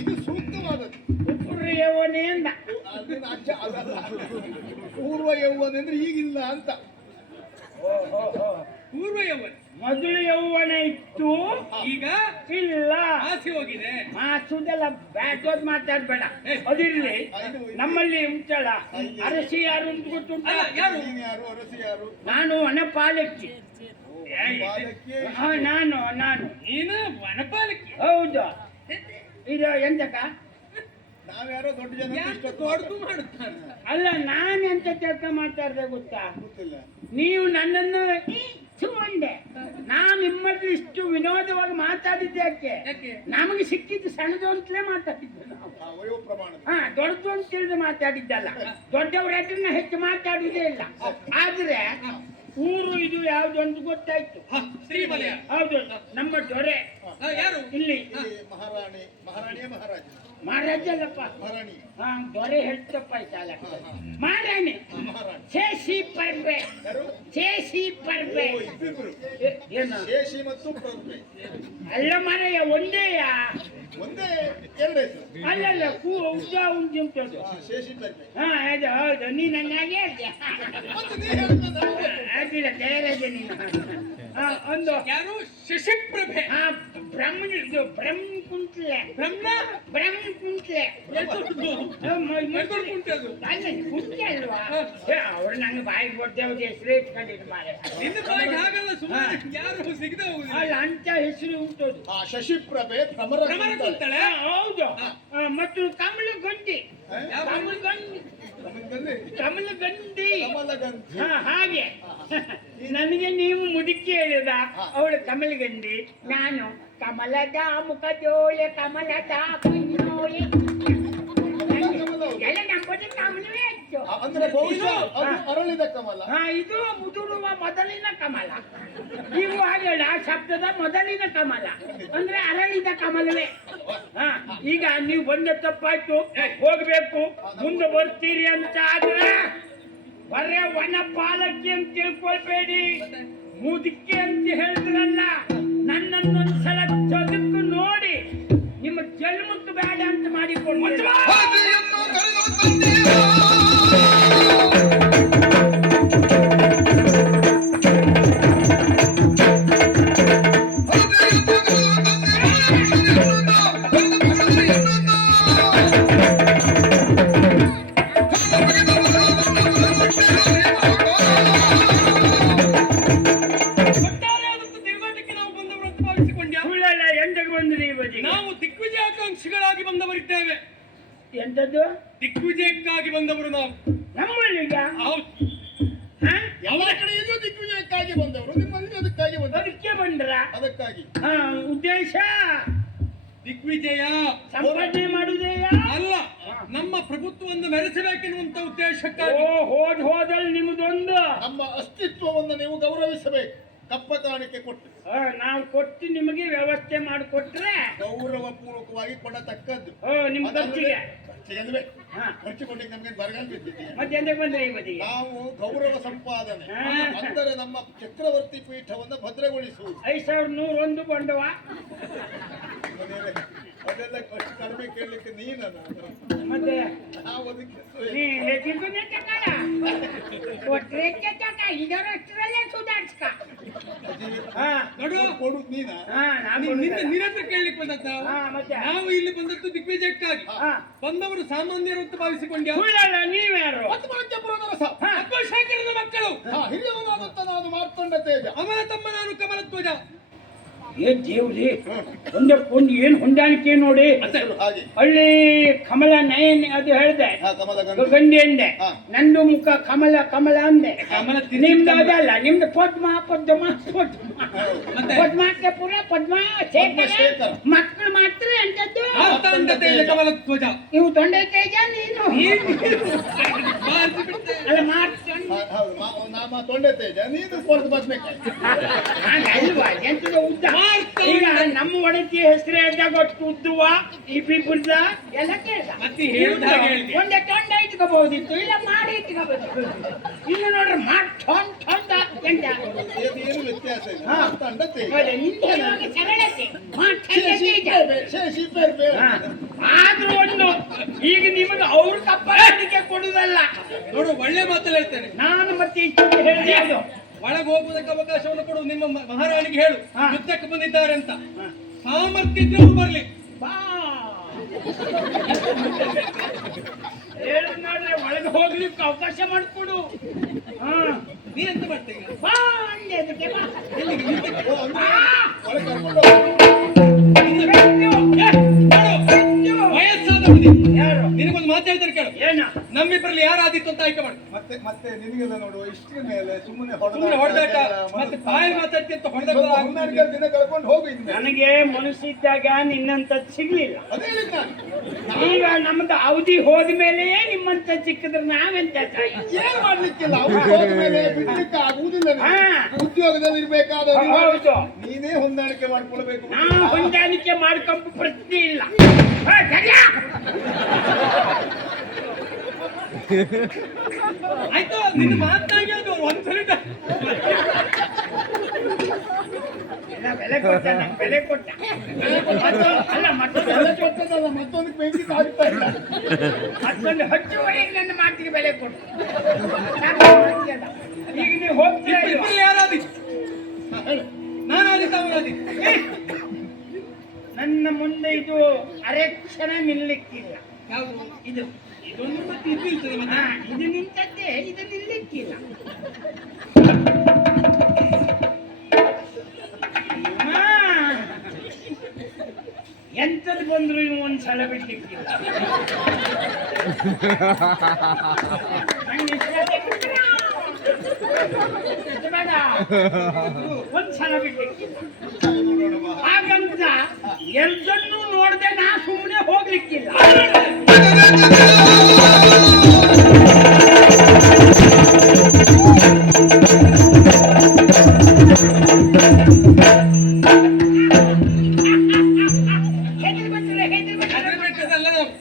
ಇದು ಸೂಕ್ತವಾದದ್ದು. ಪೂರ್ವ ಯೌವನೆ ಅಂದ. ಅದನ್ನ ಅಜ್ಜ ಅದಲ್ಲ. ಪೂರ್ವ ಯೌವನ ಅಂದ್ರೆ ಈಗಿಲ್ಲ ಅಂತ. ಪೂರ್ವ ಯೌವನ ಮೊದಲು ಯೌವನ ಇತ್ತು, ಈಗ ಇಲ್ಲ. ಆಸೆ ಹೋಗಿದೆ. ಮಾಸುದೆಲ್ಲ ಬ್ಯಾಟೋದ್ ಮಾತಾಡ್ಬೇಡ. ಅದಿರ್ಲಿ, ನಮ್ಮಲ್ಲಿ ಉಂಟಲ್ಲ ಅರಸಿ ಯಾರು ಅಂತ ಗೊತ್ತುಂಟ? ಅಲ್ಲ, ಯಾರು? ನೀನು ಯಾರು? ಅರಸಿ ಯಾರು? ನಾನು ವನಪಾಲಕಿ. ಬಾಲಕಿ. ನಾನು ನೀನು ವನಪಾಲಕಿ. ಹೌದು. ಇದು ಎಂತಕ? ನಾವ್ಯಾರೋ ದೊಡ್ಡ ಜನ ಯಾಕೆ ಇಷ್ಟೊತ್ತು ದೊಡ್ಡದು ಮಾಡುತ್ತಾರೆ? ಅಲ್ಲ, ನಾನು ಎಂತ ಚರ್ಚ ಮಾತಾಡ್ದೆ ಗೊತ್ತಾ? ಗೊತ್ತಿಲ್ಲ. ನೀವು ನನ್ನನ್ನು ಸುಮ್ಮಂಡೆ. ನಾನು ನಿಮ್ಮಲ್ಲಿ ಇಷ್ಟು ವಿನೋದವಾಗಿ ಮಾತಾಡಿದ್ದೆ ಯಾಕೆ? ಯಾಕೆ? ನಮಗೆ ಸಿಕ್ಕಿದ್ದು ಸಣ್ಣದು ಅಂತಲೇ ಮಾತಾಡಿದ್ದು ನಾವು. ವಯೋ ಪ್ರಮಾಣ. ಹಾ, ದೊಡ್ಡದು ಅಂತ ತಿಳಿದು ಮಾತಾಡಿದ್ದಲ್ಲ. ದೊಡ್ಡವ್ರ ಹೆಸರನ್ನ ಹೆಚ್ಚು ಮಾತಾಡುವುದೇ ಇಲ್ಲ. ಆದ್ರೆ ಊರು ಇದು ಯಾವ್ದು ಅಂತ ಗೊತ್ತಾಯ್ತು. ಶ್ರೀಮಲಯ. ಹೌದು, ನಮ್ಮ ದೊರೆ ಯಾರು? ಇಲ್ಲಿ ಇಲ್ಲಿ ಮಹಾರಾಣಿಯ ಮಹಾರಾಜ. ಮಹಾರಾಜ ಅಲ್ಲಪ್ಪ. ಮಹಾರಾಣಿ. ಹಾ ದೊರೆ ಹೇಳ್ತಪ್ಪ ಸಾಲ ಮಹಾರಾಣಿ ಮಹಾರಾಣಿ. ಶೇಷಿ ಪರ್ಬೆ ಯಾರು? ಶೇಷಿ ಪರ್ಬೆ ಓ, ಇಬ್ಬಿಬ್ರು. ಏನು ಶೇಷಿ ಮತ್ತು ಪ್ರಭೆ. ಅಲ್ಲ ಮಾರಾಯ ಒಂದೇಯ ಒಂದೇ ಎರಡು ಹೆಸರು. ಅಲ್ಲಲ್ಲ ಉದ್ದ ಉಂಟು ಉಂಟದು. ಶೇಷಿ ಪ್ರಭೆ. ಹಾ ಅದು ಹೌದು ನೀ ನನಗೆ ಹೇಳ್ದೆ ಮತ್ತೆ ನೀ ಹೇಳ್ಬೇಕು ಅಂತ. ಅದಿಲ್ಲ ಧೈರ್ಯದೆ ನೀನು ಹಾ ಒಂದು ಯಾರು ಶಶಿಪ್ರಭೆ ಹಾ ಬ್ರಹ್ಮನ್ ಇದು ಬ್ರಹ್ಮ ಕುಂಟ್ಲೆ ಬ್ರಹ್ಮ ಬ್ರಹ್ಮ ಕುಂಟ್ಲೆ ಕುಂಟೆ ಅದು ಕುಂಟೆ ಅಲ್ವಾ ಅವ್ರು ನಂಗೆ ಬಾಯಿಗೆ ಕೊಡ್ತೇವೆ ಹೆಸರು ಇಟ್ಕೊಂಡಿದ್ದು ಮಾರೆ ನಿನ್ನ ಬಾಯಿಗೆ ಹಾಗಲ್ಲ ಸುಮ್ಮನೆ ಯಾರು ಸಿಗದೆ ಹೋಗುದಿಲ್ಲ ಅಲ್ಲ ಅಂತ ಹೆಸರು ಉಂಟದು ಶಶಿಪ್ರಭೆ ಭ್ರಮರ ಭ್ರಮರ ಕುಂತಳೆ ಹೌದು ಮತ್ತು ಕಮಲ ಗಂಡಿ ಕಮಲ ಗಂಡಿ ಕಮಲಗಂಡಿ ಕಮಲಗಂಧಿ. ಹಾ ಹಾಗೆ ನನಗೆ ನೀವು ಮುದುಕಿ ಹೇಳಿದ ಅವಳು ಕಮಲಗಂಡಿ ನಾನು ಕಮಲದ ಮುಖದೋಳೆ ಕಮಲದ ಕುಂಜೋಳೆ ಎಲ್ಲ ನಂಬುದು ಕಮಲವೇ ಹೆಚ್ಚು ಅಂದ್ರೆ ಬಹುಶಃ ಅದು ಅರಳಿದ ಕಮಲ. ಹಾ ಇದು ಮುದುಡುವ ಮೊದಲಿನ ಕಮಲ ನೀವು ಹಾಗೆಲ್ಲ ಶಬ್ದದ ಮೊದಲಿನ ಕಮಲ ಅಂದ್ರೆ ಅರಳಿದ ಕಮಲವೇ ಹಾ ಈಗ ನೀವು ಬಂದ ತಪ್ಪಾಯ್ತು ಹೋಗ್ಬೇಕು ಮುಂದೆ ಬರ್ತೀರಿ ಅಂತ ಆದ್ರೆ ಬರೇ ವನ ಪಾಲಕಿ ಅಂತ ತಿಳ್ಕೊಳ್ಬೇಡಿ ಮುದುಕಿ ಅಂತ ಹೇಳಿದ್ರಲ್ಲ ನನ್ನನ್ನೊಂದ್ಸಲ ಚದುಕು ನೋಡಿ ನಿಮ್ಮ ಜನ್ಮಕ್ಕೆ ಬೇಡ ಅಂತ ಮಾಡಿಕೊಂಡು ಒಟ್ಟಾರೆಯಾದಂತ ತಿರುಗಾಟಕ್ಕೆ ನಾವು ಬಂದವರು ಅಂತ ಭಾವಿಸಿಕೊಂಡ್ಯಾ ಸುಳ್ಳಲ್ಲ ಎಂತಕ್ಕೆ ಬಂದ್ರಿ ಈ ಬದಿಗೆ ನಾವು ದಿಗ್ವಿಜಯಾಕಾಂಕ್ಷಿಗಳಾಗಿ ಬಂದವರಿದ್ದೇವೆ ಎಂತದ್ದು ದಿಗ್ವಿಜಯಕ್ಕಾಗಿ ಬಂದವರು ನಾವು ನಮ್ಮಲ್ಲಿಗ ಹೌದು ಯಾವ ಕಡೆ ಇದು ದಿಗ್ವಿಜಯಕ್ಕಾಗಿ ಬಂದವರು, ನಿಮ್ಮಲ್ಲಿ ಅದಕ್ಕಾಗಿ ಬಂದವರು. ಅದಕ್ಕೆ ಬಂದ್ರ ಅದಕ್ಕಾಗಿ ಹಾ ಉದ್ದೇಶ ದಿಗ್ವಿಜಯ ಸಂಪಾದನೆ ಮಾಡುವುದೇಯಾ ಅಲ್ಲ ನಮ್ಮ ಪ್ರಭುತ್ವವನ್ನು ಮೆರೆಸಬೇಕೆನ್ನುವಂತ ಉದ್ದೇಶಕ್ಕಾಗಿ ಹೋದಲ್ಲಿ ನಿಮ್ಮದೊಂದು ನಮ್ಮ ಅಸ್ತಿತ್ವವನ್ನು ನೀವು ಗೌರವಿಸಬೇಕು. ಕಪ್ಪ ಕಾಣಿಕೆ ಕೊಟ್ಟು ನಾವು ಕೊಟ್ಟು ನಿಮಗೆ ವ್ಯವಸ್ಥೆ ಮಾಡಿಕೊಟ್ರೆ ಗೌರವ ಪೂರ್ವಕವಾಗಿ ಕೊಡತಕ್ಕದ್ದು. ನಿಮ್ ಖರ್ಚಿಗೆ ಹಾ. ಖರ್ಚು ಕೊಟ್ಟಿಗೆ ನಮಗೆ ಬರಗಾಲ ಬಿದ್ದಿದ್ದೀಯ. ಮತ್ತೆ ಎಂತಕ್ಕೆ ಬಂದ್ರಿ ಈ ಬದಿಗೆ ನಾವು ಗೌರವ ಸಂಪಾದನೆ ಹಾ. ಅಂದರೆ ನಮ್ಮ ಚಕ್ರವರ್ತಿ ಪೀಠವನ್ನು ಭದ್ರಗೊಳಿಸುವುದು. 5101 ಬಂಡವ ಅದೆಲ್ಲ ಖರ್ಚು ಕಡಿಮೆ ಕೇಳಲಿಕ್ಕೆ ನೀನಲ್ಲ, ಮತ್ತೆ ನಾವು ಅದಕ್ಕೆ ನೀ ಹೆಚ್ಚಿನ ತಕಾಲ ಕೊಟ್ರೆ ತಕ ಇದರಷ್ಟರಲ್ಲೇ ಸುಧಾರಿಸ್ಕ ಹಾ ನೋಡು ಕೊಡುದು ನೀನ. ಹಾ ನಾನು ನಿನ್ನ ಹತ್ರ ಕೇಳಲಿಕ್ಕೆ ಬಂದದ್ದು ನಾವು. ಹಾ ಮತ್ತೆ ನಾವು ಇಲ್ಲಿ ಬಂದದ್ದು ದಿಗ್ವಿಜಯಕ್ಕಾಗಿ ಹಾ ಬಂದವರು ಸಾಮಾನ್ಯರು ಅಂತ ಭಾವಿಸಿಕೊಂಡ್ಯಾ ಸುಳ್ಳಲ್ಲ ನೀವ್ಯಾರು ಪದ್ಮಾಂಚಪುರದ ರಸ. ಅಬ್ಬಶೇಖರದ ಮಕ್ಕಳು ಹಿರಿಯವನಾದಂತ ನಾನು ಮಾರ್ತಾಂಡ ತೇಜ. ಅವನ ತಮ್ಮ ನಾನು ಕಮಲಧ್ವಜ ಏ ದೇವ್ರಿ ಒಂದಕ್ಕೊಂದು ಏನ್ ಹೊಂದಾಣಿಕೆ ನೋಡಿ ಹೆಸರು ಹಾಗೆ. ಹಳ್ಳಿ ಕಮಲ ನಯನ್ ಅದು ಹೇಳ್ದೆ ಕಮಲ ಗಂಡು. ಗಂಡಿ ಅಂದೆ ಹಾ. ನಂದು ಮುಖ ಕಮಲ ಕಮಲ ಅಂದೆ ಕಮಲ ನಿಮ್ದು ಅದಲ್ಲ ನಿಮ್ದು ಪದ್ಮ ಪದ್ಮ ಪದ್ಮ ಮತ್ತೆ? ಪದ್ಮಕ್ಕೆ ಪುರ ಪದ್ಮ ಶೇಖರ ಪದ್ಮಶೇಖರ. ಮಕ್ಕಳು ಮಾತ್ರ ಎಂತದ್ದು ಮಾರ್ತಾಂಡ ತೇಜ ಕಮಲಧ್ವಜ ನೀವು ತೊಂಡೆ ತೇಜ ನೀನು ಅಲ್ಲ ಮಾಡ್ಕೊಂಡು ಹೌದು ನಾಮ ತೊಂಡೆ ತೇಜ, ನೀನು ಕೊಡ್ದು ಬದ್ನೇಕಾಯಿ. ಅಲ್ವಾ ಎಂತದ ಉದ್ದ ಈಗ ನಮ್ಮ ಒಡತಿ ಹೆಸರು ಹೇಳ್ದಾಗ ಒಟ್ಟು ಉದ್ದುವ ಇಬ್ಬಿಬ್ಬರ್ದ ಎಲ್ಲ ಕೇಳ್ದ ಮತ್ತೆ ಹೇಳ್ದ ಹಾಗೆ ಹೇಳ್ದೆ. ಒಂದೇ ತೊಂಡ ಇಟ್ಕೋಬಹುದಿತ್ತು ಇಲ್ಲ ಮಾಡಿ ಇಟ್ಕೋಬೇಕು ಇಲ್ಲ ನೋಡ್ರಿ ಮಾಡ್ ತೊಂಡ ಎಂತ ಏನು ವ್ಯತ್ಯಾಸ ಇಲ್ಲ. ಹಾ. ಮಾರ್ತಾಂಡ ತೇಜ. ಅದೇ ನಿಂದು ಹೇಳುವಾಗ ಸರಳತೆ ಮಾಡ್ ಶೇಷಿ ಪೇರ್ಬೆ, ಶೇಷಿ ಪೇರ್ಬೆ. ಆದ್ರೂ ಒಂದು ಈಗ ನಿಮಗೆ ಅವ್ರ ಕಪ್ಪಳಿಕೆ ಕೊಡುದಲ್ಲ ನೋಡು ಒಳ್ಳೆ ಮಾತಲ್ಲಿ ಹೇಳ್ತೇನೆ ನಾನು ಮತ್ತೆ ಇಷ್ಟು ಹೇಳಿದೆ ಒಳಗೆ ಹೋಗುವುದಕ್ಕೆ ಅವಕಾಶವನ್ನು ಕೊಡು. ನಿಮ್ಮ ಮಹಾರಾಣಿಗೆ ಹೇಳು ಹಾ. ಯುದ್ಧಕ್ಕೆ ಬಂದಿದ್ದಾರೆ ಅಂತ. ಸಾಮರ್ಥ್ಯ ಇದ್ರೆ ಅವ್ರು ಬರ್ಲಿ. ಬಾ ಹೇಳು ನೋಡ್ರಿ ಒಳಗೆ ಹೋಗ್ಲಿಕ್ಕೆ ಅವಕಾಶ ಮಾಡಿಕೊಡು ಹಾ ನೀ ಎಂತ ಮಾಡ್ತೀಯ ಈಗ? ಬಾ ಅಂದೆ ಅದಕ್ಕೆ ಬಾ ಎಲ್ಲಿಗೆ? ಯುದ್ಧಕ್ಕೆ? ಓ, ಅಂದ್ರೆ ಆ! ಒಳಗೆ ಕರ್ಕೊಂಡು ಹೋಗು. ವಯಸ್ಸಾದ ಹುಡುಗಿ. ಯಾರು ನಿನಗೊಂದು ಮಾತು ಹೇಳ್ತಾರೆ ಕೇಳು. ಏನ ನಮ್ಮಿಬ್ಬರಲ್ಲಿ ಯಾರಾದಿತ್ತು ಅಂತ ಆಯ್ಕೆ ಮಾಡಿ. ಮತ್ತೆ ಮತ್ತೆ ನಿನಗೆಲ್ಲ ನೋಡುವ ಇಷ್ಟರ ಮೇಲೆ ಸುಮ್ಮನೆ ಸುಮ್ಮನೆ ಹೊಡೆದಾಟ ಮತ್ತೆ ಬಾಯಿ ಮಾತಾಡ್ತಿ ಅಂತ ಹೊಡೆದಾಟ ಹೊಂದಾಣಿಕೆ ದಿನ ಕಳ್ಕೊಂಡು ಹೋಗು ಇನ್ನು. ನನಗೆ ಮನಸ್ಸಿದ್ದಾಗ ನಿನ್ನಂತ ಸಿಗ್ಲಿಲ್ಲ ಅದೇ ಹೇಳಿದ್ದು ನಾನು. ಈಗ ನಮ್ದು ಅವಧಿ ಹೋದ್ಮೇಲೆಯೇ ನಿಮ್ಮಂತ ಸಿಕ್ಕಿದ್ರೆ ನಾವೆಂತ ತಾಯಿ ಏನ್ ಮಾಡ್ಲಿಕ್ಕಿಲ್ಲ. ಅವ್ರು ಹೋದ್ಮೇಲೆ ಬಿಡ್ಲಿಕ್ಕೆ ಆಗುವುದಿಲ್ಲ ನಿನಗೆ. ಹಾ. ಉದ್ಯೋಗದಲ್ಲಿ ಇರ್ಬೇಕಾದ ಹೌದು ನೀನೇ ಹೊಂದಾಣಿಕೆ ಮಾಡ್ಕೊಳ್ಬೇಕು. ನಾ ಹೊಂದಾಣಿಕೆ ಮಾಡ್ಕೊಂಬ ಪ್ರಶ್ನೆ ಇಲ್ಲ ಆಯ್ತು ನಿನ್ನ ಮಾತನಾಗಿ ಅದು ಒಂದ್ಸಲಿ ಬೆಲೆ ಕೊಟ್ಟ ನಂಗೆ ಬೆಲೆ ಕೊಟ್ಟ ಅಲ್ಲ ಮತ್ತೊಂದು ಬೆಲೆ ಕೊಟ್ಟದಲ್ಲ, ಮತ್ತೊಂದಕ್ಕೆ ಬೆಂಕಿ ತಾಗ್ತಾ ಇಲ್ಲ. ಮತ್ತೊಂದು ಹೆಚ್ಚುವರೆಗೆ ನನ್ನ ಮಾತಿಗೆ ಬೆಲೆ ಕೊಟ್ಟು ಈಗ ನೀವು ಹೋಗ್ತೀರಾ ಇಲ್ವಾ? ಇಬ್ಬರಲ್ಲಿ ಯಾರಾದಿ ನಾನಾದಿ ತಾವನಾದಿ ನನ್ನ ಮುಂದೆ ಇದು ಅರೆಕ್ಷಣ ನಿಲ್ಲಕ್ಕಿಲ್ಲ. ಯಾವುದು ಇದು ಇದೊಂದು ಮತ್ತೆ ಇದು ಇರ್ತದೆ ಮತ್ತೆ. ಇದು ನಿಂತದ್ದೇ, ಇದು ನಿಲ್ಲಕ್ಕಿಲ್ಲ. ಎಂತದ್ದು ಬಂದ್ರು ಇವು ಒಂದ್ಸಲ ಬಿಡ್ಲಿಕ್ಕಿಲ್ಲ. ನಂಗೆ ಇದು ಬೇಡ, ಒಂದ್ಸಲ ಬಿಡ್ಲಿಕ್ಕಿಲ್ಲ. ಹಾಗಂತ ಎಲ್ಲನ್ನೂ ನೋಡದೆ ನಾ ಸುಮ್ಮನೆ ಹೋಗ್ಲಿಕ್ಕಿಲ್ಲ.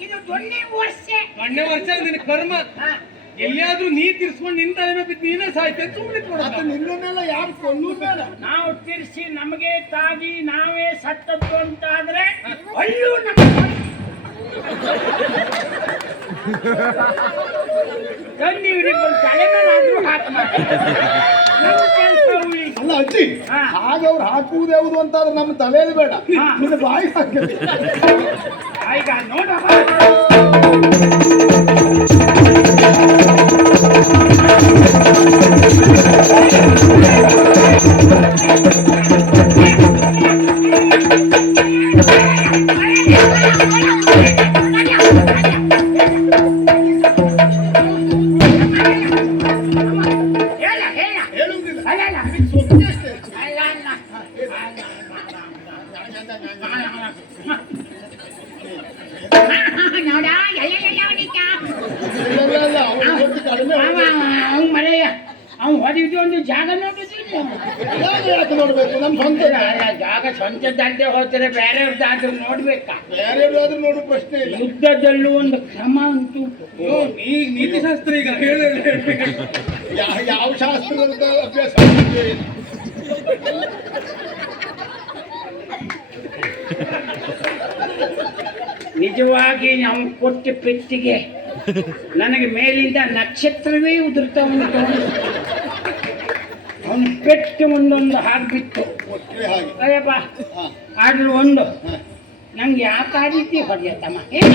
ಇದು ಮೊನ್ನೆ ವರ್ಷ ನಿನ್ನ ಕರ್ಮ ಎಲ್ಲಿಯಾದ್ರೂ ನೀ ತಿರ್ಸ್ಕೊಂಡು ನಿಂತ ಬಿದ್ದು ನೀನೇ ಸಾಯ್ತೆ ಸುಮ್ಮನೆ ಮತ್ತೆ ನಿನ್ನನ್ನೆಲ್ಲ ಯಾರು ಕೊಳ್ಳೂ ಬೇಡ. ನಾವು ತಿರ್ಸಿ ನಮಗೆ ತಾಗಿ ನಾವೇ ಸತ್ತದ್ದು ಅಂತಾದ್ರೆ ಅಲ್ಲೂ ನಮ್ಮ ತಂದಿ ಹಿಡಿಕೊಂಡು ತಲೆ ಮೇಲಾದ್ರೂ ಹಾಕ ಅಲ್ಲ ಅಜ್ಜಿ, ಹಾಗೆ ಅವ್ರು ಹಾಕುವುದು ಯಾವುದು ಅಂತಾದ್ರೆ ನಮ್ಮ ತಲೆಯಲ್ಲಿ ಬೇಡ, ನಿನ್ನ ಬಾಯಿ ಹಾಕಲಿ. ಈಗ ನೋಡ ಹೇಳುವುದಿಲ್ಲ, ಅಲ್ಲ ಸೊಪ್ಪೆ ಅಷ್ಟೇ. ನೋಡ ಇಲ್ಲ, ಅವ್ರು ಗೊತ್ತು ಕಡಿಮೆ. ಅವ್ನು ಮನೆಯ ಅವ್ನು ಹೊಡಿದು ಒಂದು ಜಾಗ ನೋಡಿದ್ರಿಲ್ಲ. ಯಾಕೆ ನೋಡ್ಬೇಕು? ನಮ್ಮ ಸ್ವಂತ ಅಲ್ಲ, ಜಾಗ ಸ್ವಂತದ್ದಲ್ಲದೆ ಹೋದರೆ ಬೇರೆಯವ್ರದ್ದಾದ್ರೂ ನೋಡ್ಬೇಕಾ? ಬೇರೆಯವ್ರಾದ್ರೂ ನೋಡೋ ಪ್ರಶ್ನೆ ಇಲ್ಲ. ಯುದ್ಧದಲ್ಲೂ ಒಂದು ಕ್ರಮ ಉಂಟು. ನೀತಿಶಾಸ್ತ್ರ ಈಗ ಹೇಳ ಯಾವ ಶಾಸ್ತ್ರದ ಅಭ್ಯಾಸ ಇದೆ? ನಿಜವಾಗಿ ನಾವು ಕೊಟ್ಟ ಪೆಟ್ಟಿಗೆ ನನಗೆ ಮೇಲಿಂದ ನಕ್ಷತ್ರವೇ ಉದುರ್ತಾ ಉಂಟು. ಅವನು ಪೆಟ್ಟು ಒಂದೊಂದು ಹಾಕ್ಬಿಟ್ಟು ಒಟ್ಟರೆ ಹಾಗೆ. ಅಯ್ಯಪ್ಪ ಹಾ. ಆದ್ರೂ ಒಂದು ನಂಗೆ ಯಾಕೆ ಆ ರೀತಿ ಹೊಡೆಯತ್ತಮ್ಮ? ಈಗ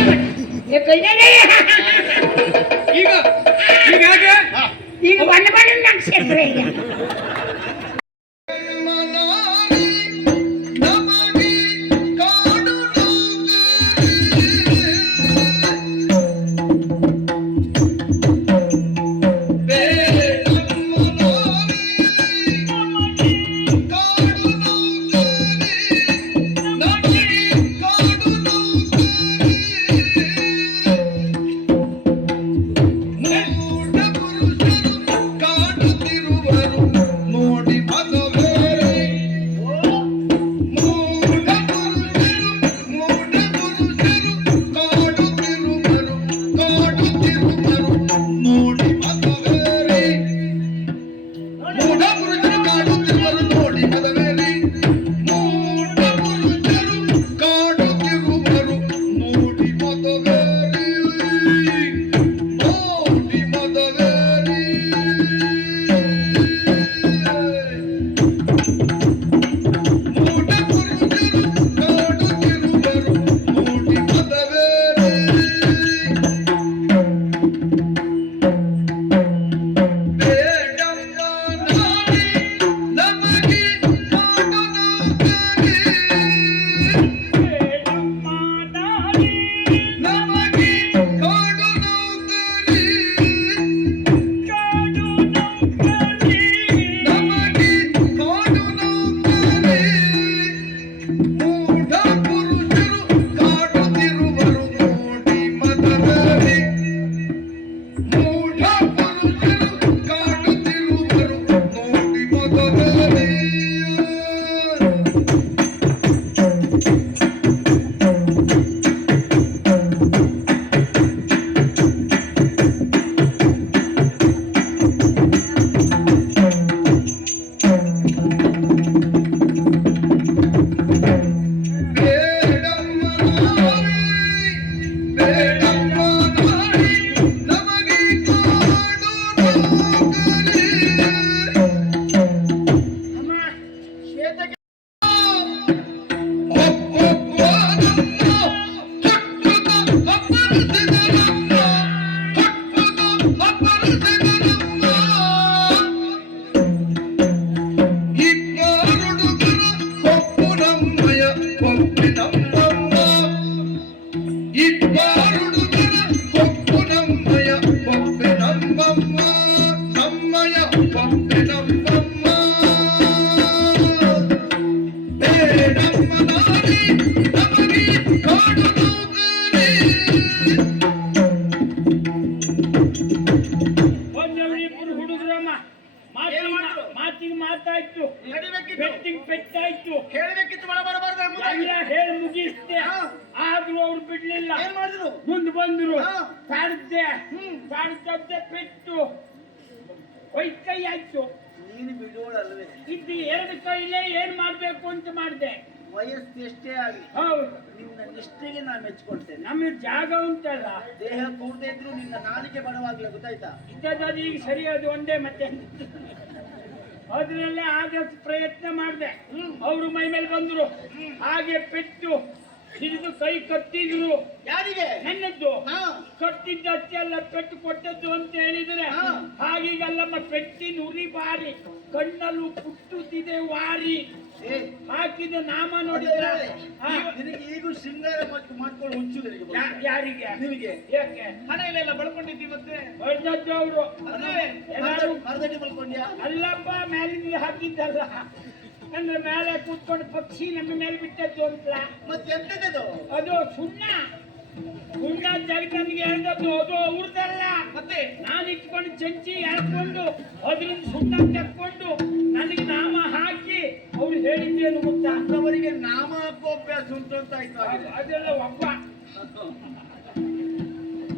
ಈಗ ಹೇಗೆ ಈಗ ಬಣ್ಣ ಬಣ್ಣ ನಕ್ಷತ್ರ ಇದೆ. ಮಾತಿಗೆ ಮಾತಾಯ್ತು, ನಡಿಬೇಕಿತ್ತು. ಪೆಟ್ಟಿಗೆ ಪೆಟ್ಟಾಯ್ತು, ಹೇಳಬೇಕಿತ್ತು ಮಳೆ ಬರಬಾರ್ದು ಎಂಬುದಾಗಿ. ಎಲ್ಲ ಹೇಳಿ ಮುಗಿಸ್ದೆ. ಆದ್ರೂ ಅವ್ರು ಬಿಡ್ಲಿಲ್ಲ. ಏನ್ ಮಾಡಿದ್ರು? ಮುಂದೆ ಬಂದ್ರು, ಹಾ. ತಾಡ್ದೆ ತಾಡ್ತದ್ದೆ ಪೆಟ್ಟು ಕೈ ಆಯ್ತು. ನೀನು ಬಿಡೋಳಲ್ವೇ? ಇದು ಎರಡು ಕೈಲೇ ಏನ್ ಮಾಡ್ಬೇಕು ಅಂತ ಮಾಡ್ದೆ. ವಯಸ್ಸು ಎಷ್ಟೇ ಆಗಲಿ ಹೌದು, ನಿನ್ನ ನಿಷ್ಠೆಗೆ ನಾನು ಮೆಚ್ಕೊಳ್ತೇನೆ. ನಮಗೆ ಜಾಗ ಉಂಟಲ್ಲ, ದೇಹ ಕೂಡದೇ ಇದ್ರು ನಿನ್ನ ನಾಲಿಗೆ ಬಡವಾಗ್ಲೇ ಗೊತ್ತಾಯ್ತಾ? ಇದ್ದದ್ದು ಈಗ ಸರಿಯಾದ ಒಂದೇ ಮತ್ತೆ ಅದ್ರಲ್ಲೇ ಆದಷ್ಟು ಪ್ರಯತ್ನ ಮಾಡಿದೆ. ಅವರು ಮೈ ಮೇಲೆ ಬಂದ್ರು, ಹಾಗೆ ಪೆಟ್ಟು ಹಿಡಿದು ಕೈ ಕಟ್ಟಿದ್ರು. ಯಾರಿಗೆ? ನನ್ನದ್ದು ಹಾ. ಕಟ್ಟಿದ್ದಷ್ಟೆಲ್ಲ ಪೆಟ್ಟು ಕೊಟ್ಟದ್ದು ಅಂತ ಹೇಳಿದ್ರೆ ಹಾಗೀಗಲ್ಲಮ್ಮ. ಪೆಟ್ಟಿನ ಉರಿ ಬಾರಿ, ಕಣ್ಣಲ್ಲೂ ಪುಟ್ಟುತ್ತಿದೆ ವಾರಿ. ಏ, ಹಾಕಿದ ನಾಮ ನೋಡಿದ್ರ ನಿನಗೆ ಈಗೂ ಶೃಂಗಾರ ಮಾಡ್ಕೊಂಡು ಹುಚ್ಚು ನಿನಗೆ ಬಂದಿದೆ. ಯಾರಿಗೆ? ನಿನಗೆ ಯಾಕೆ ಮನೆಯಲ್ಲೆಲ್ಲ ಬಳ್ಕೊಂಡಿದ್ದಿ ಮತ್ತೆ ಹೊಡೆದದ್ದು ಅವರು ಎಲ್ಲಾರು. ಮರದಡಿ ಮಲ್ಕೊಂಡ್ಯಾ? ಅಲ್ಲಪ್ಪ, ಮೇಲಿಂದ ಹಾಕಿದ್ದಲ್ಲ, ಅಂದ್ರೆ ಮೇಲೆ ಕೂತ್ಕೊಂಡು ಪಕ್ಷಿ ನಮ್ಮ ಮೇಲೆ ಬಿಟ್ಟದ್ದು ಅಂತ. ಮತ್ತೆ ಎಂತದ್ದು? ಅದು ಸುಣ್ಣ ಜಾಗ ನನಗೆ ಹೇಳ್ದದ್ದು. ಅದು ಅವ್ರದಲ್ಲ, ಮತ್ತೆ ನಾನು ಇಟ್ಕೊಂಡು ಚಂಚಿ ಎಳ್ಕೊಂಡು ಅದ್ರಿಂದ ಸುಣ್ಣ ತೆಕ್ಕೊಂಡು ನನಗೆ ನಾಮ ಹಾಕಿ ಅವ್ರು ಹೇಳಿದ್ದೇನು ಗೊತ್ತಾ? ಅವರಿಗೆ ನಾಮ ಹಾಕೋ ಅಭ್ಯಾಸ ಉಂಟು ಅಂತ ಆಯ್ತು. ಹಾಗಿದ್ರೆ ಅದೆಲ್ಲ ಒಬ್ಬ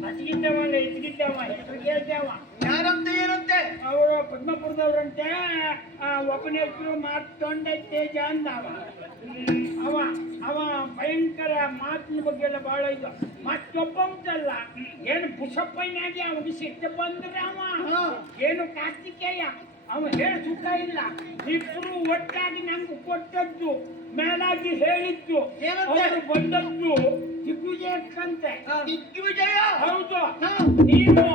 ಅತಿಗಿದ್ದವ ಇದ್ಗಿದ್ದವ ಹೆಸರು ಕೇಳ್ತೇವ. ಯಾರಂತೆ ಏನಂತೆ? ಅವರು ಪದ್ಮಪುರದವ್ರಂತೆ. ಒಬ್ಬನ ಹೆಸರು ಮಾತೊಂಡೆ ತೇಜ ಅಂದವ. ಅವ ಭಯಂಕರ ಮಾತಿನ ಬಗ್ಗೆ ಎಲ್ಲ ಬಹಳ ಇದು. ಮತ್ತೊಬ್ಬ ಉಂಟಲ್ಲ, ಏನು ಪುಷಪ್ಪನಾಗಿ ಅವನಿಗೆ ಸಿಟ್ಟು ಬಂದ್ರೆ ಏನು ಕಾರ್ತಿಕೇಯ, ಅವ ಹೇಳಿ ಸುಖ ಇಲ್ಲ. ಇಬ್ರು ಒಟ್ಟಾಗಿ ನಮ್ಗೆ ಕೊಟ್ಟದ್ದು, ಮೇಲಾಗಿ ಹೇಳಿದ್ದು, ಅವರು ಬಂದದ್ದು ದಿಗ್ವಿಜಯಕ್ಕಂತೆ. ದಿಗ್ವಿಜಯ? ಹೌದು. ನೀವು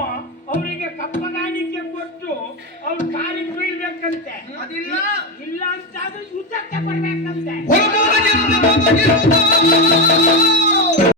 ಅವರಿಗೆ ಕಪ್ಪಗಾಣಿಕೆ ಕೊಟ್ಟು ಅವ್ರ ಕಾಲಿಗೆ ಬೀಳ್ಬೇಕಂತೆ. ಅದಿಲ್ಲ ಇಲ್ಲ ಅಂತ ಅದು ಯುದ್ಧಕ್ಕೆ ಬರ್ಬೇಕಂತೆ. ಹೊರಟೋದ